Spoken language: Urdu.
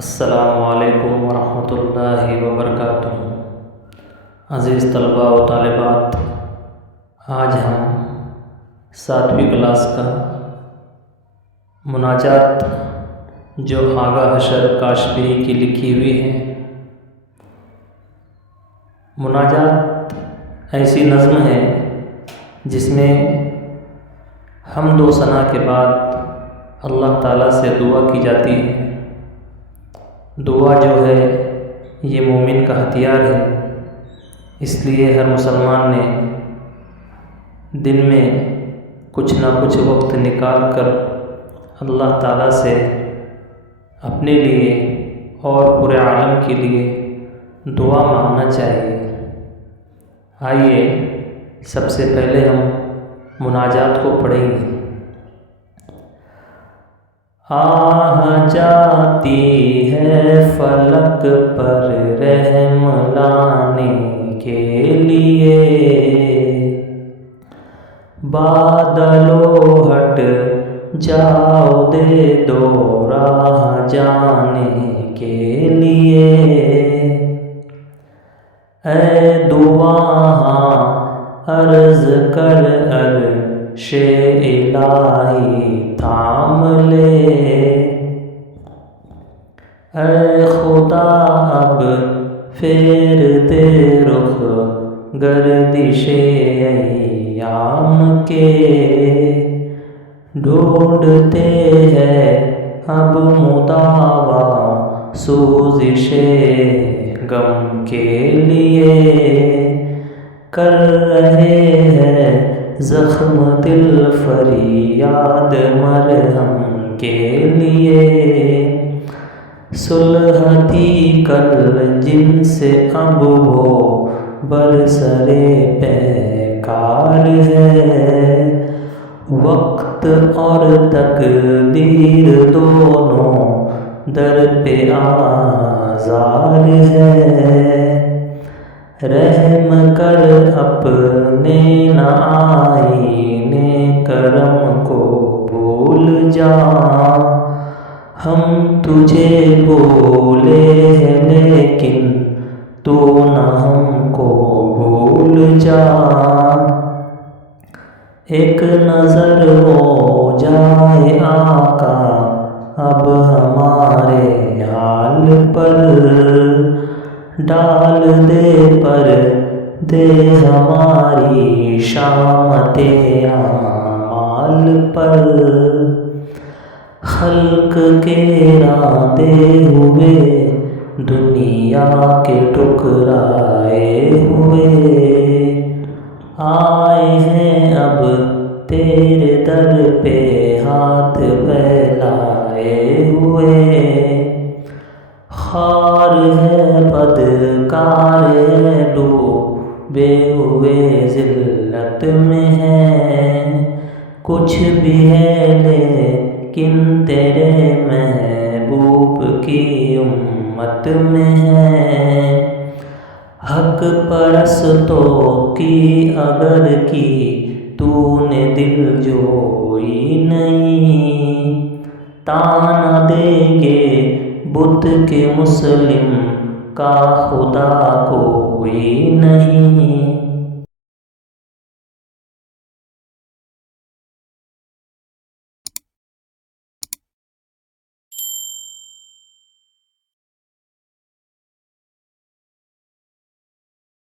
السلام علیکم ورحمۃ اللہ وبرکاتہ۔ عزیز طلباء و طالبات، آج ہم 7ویں کلاس کا مناجات جو آغا حشر کاشمیری کی لکھی ہوئی ہے، مناجات ایسی نظم ہے جس میں حمد و ثنا کے بعد اللہ تعالیٰ سے دعا کی جاتی ہے۔ دعا جو ہے یہ مومن کا ہتھیار ہے، اس لیے ہر مسلمان نے دن میں کچھ نہ کچھ وقت نکال کر اللہ تعالیٰ سے اپنے لیے اور پورے عالم کے لیے دعا مانگنا چاہیے۔ آئیے سب سے پہلے ہم مناجات کو پڑھیں گے۔ آہ جاتی ہے فلک پر رحم لانے کے لیے، بادلو ہٹ جاؤ دے دو راہ جانے کے لیے، اے دعا عرض کر عرش الہی تھام لے، اے خدا اب پھیر دے رخ گردش ایام کے، ڈھونڈتے ہیں اب مداوا سوزش غم کے لیے، کر رہے ہیں زخم دل فریاد مرہم کے لیے، صلح تھی کل جن سے اب وہ برسرے پیکار ہے، وقت اور تقدیر دونوں در پہ آزار ہے، رحم کر اپنے نہ آئینے کرم کو بھول جا، ہم تجھے بھولے ہیں لیکن تو نہ ہم کو بھول جا، ایک نظر ہو جائے آقا اب ہمارے حال پر، ڈال دے پر دے ہماری شامت اعمال پر، خلق کے راندے ہوئے دنیا کے ٹکرائے ہوئے، آئے ہیں اب تیرے در پہ ہاتھ پھیلائے ہوئے، خار ہے بدکار ہے ڈوبے ہوئے ذلت میں ہیں، کچھ بھی ہے لیکن تیرے محبوب کی امت میں ہے، حق پرستوں کی اگر کی تو نے دل جوئی نہیں، تانا دیں گے بت کے مسلم کا خدا